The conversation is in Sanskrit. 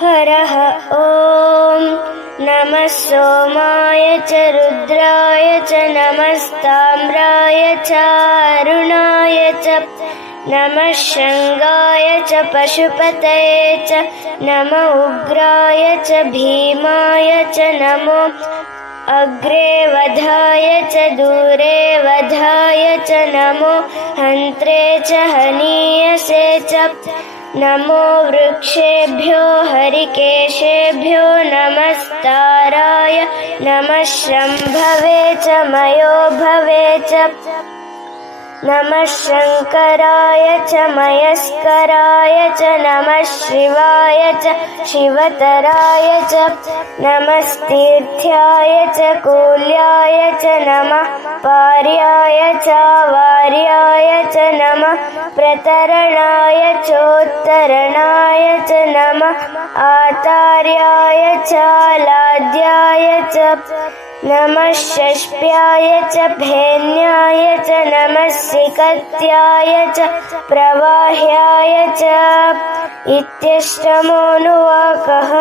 हरः ॐ नमः सोमाय च रुद्राय च नमस्ताम्राय च अरुणाय च नमः शङ्गाय च पशुपतये च नमो उग्राय च भीमाय च नमो अग्रे वधाय च दूरे वधाय च नमो हन्त्रे च हनीयसे च नमो वृक्षेभ्यो हरिकेशेभ्यो नमस्ताराय नमः शम्भवे च मयोभवे च नमः शङ्कराय च मयस्कराय च नमः शिवाय च शिवतराय च नमस्तीर्थ्याय च कूल्याय च नमः पार्याय च वार्याय च नमः प्रतरणाय चोत्तरणाय च नमः आतार्याय च लाद्याय च नमः षष्प्याय च भेन्याय च नमः सिकत्याय च प्रवाह्याय च इत्यष्टमोऽनुवाकः।